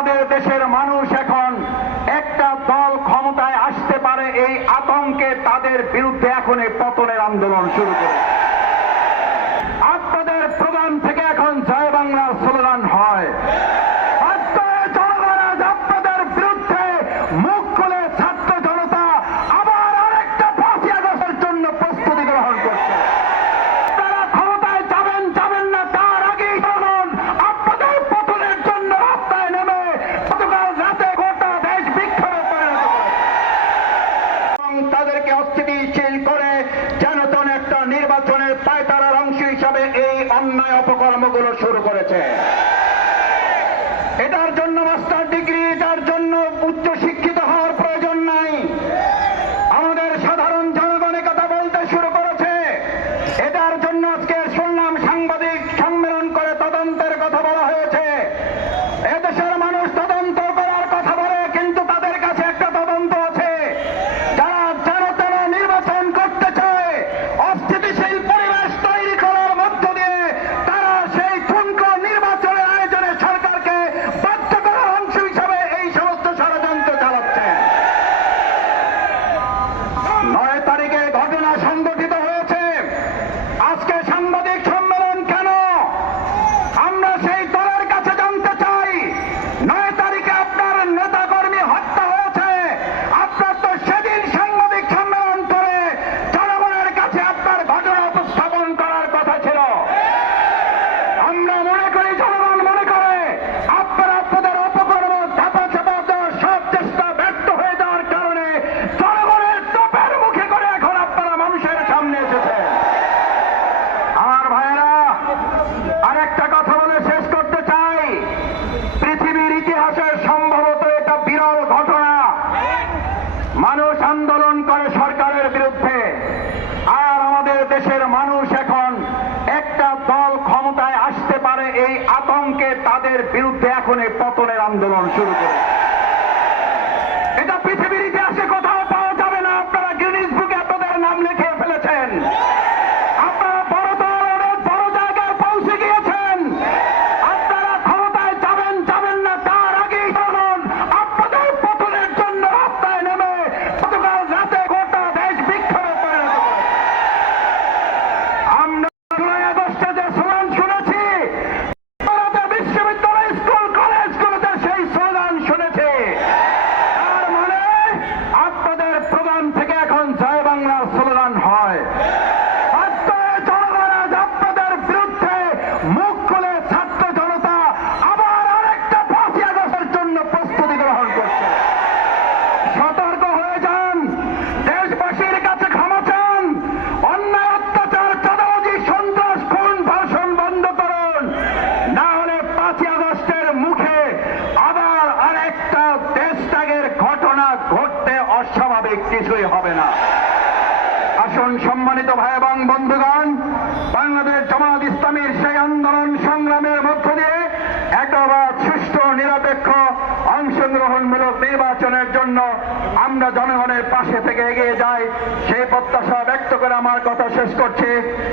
আমাদের দেশের মানুষ এখন একটা দল ক্ষমতায় আসতে পারে, এই আতঙ্কে তাদের বিরুদ্ধে এখন এই পতনের আন্দোলন শুরু করে তাই তারার অংশ হিসাবে এই অন্যায় অপকর্মগুলো শুরু করেছে। এটার জন্য করে সরকারের বিরুদ্ধে। আর আমাদের দেশের মানুষ এখন একটা দল ক্ষমতায় আসতে পারে এই আতঙ্কে তাদের বিরুদ্ধে এখন এই পতনের আন্দোলন শুরু করে এটা পৃথিবী হবে কিছুই হবে না। আসুন সম্মানিত ভাই এবং বন্ধুগণ, বাংলাদেশ জামাত ইসলামের সেই আন্দোলন সংগ্রামের মধ্য দিয়ে একবার সুষ্ঠু নিরপেক্ষ অংশগ্রহণমূলক নির্বাচনের জন্য আমরা জনগণের পাশে থেকে এগিয়ে যাই। সেই প্রত্যাশা ব্যক্ত করে আমার কথা শেষ করছি।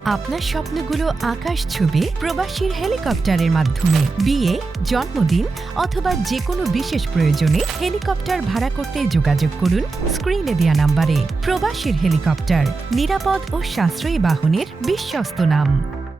আপনার স্বপ্নগুলো আকাশ ছুবে প্রবাসীর হেলিকপ্টারের মাধ্যমে। বিয়ে, জন্মদিন অথবা যে কোনো বিশেষ প্রয়োজনে হেলিকপ্টার ভাড়া করতে যোগাযোগ করুন স্ক্রিনে দেওয়া নাম্বারে। প্রবাসীর হেলিকপ্টার, নিরাপদ ও সাশ্রয়ী বাহনের বিশ্বস্ত নাম।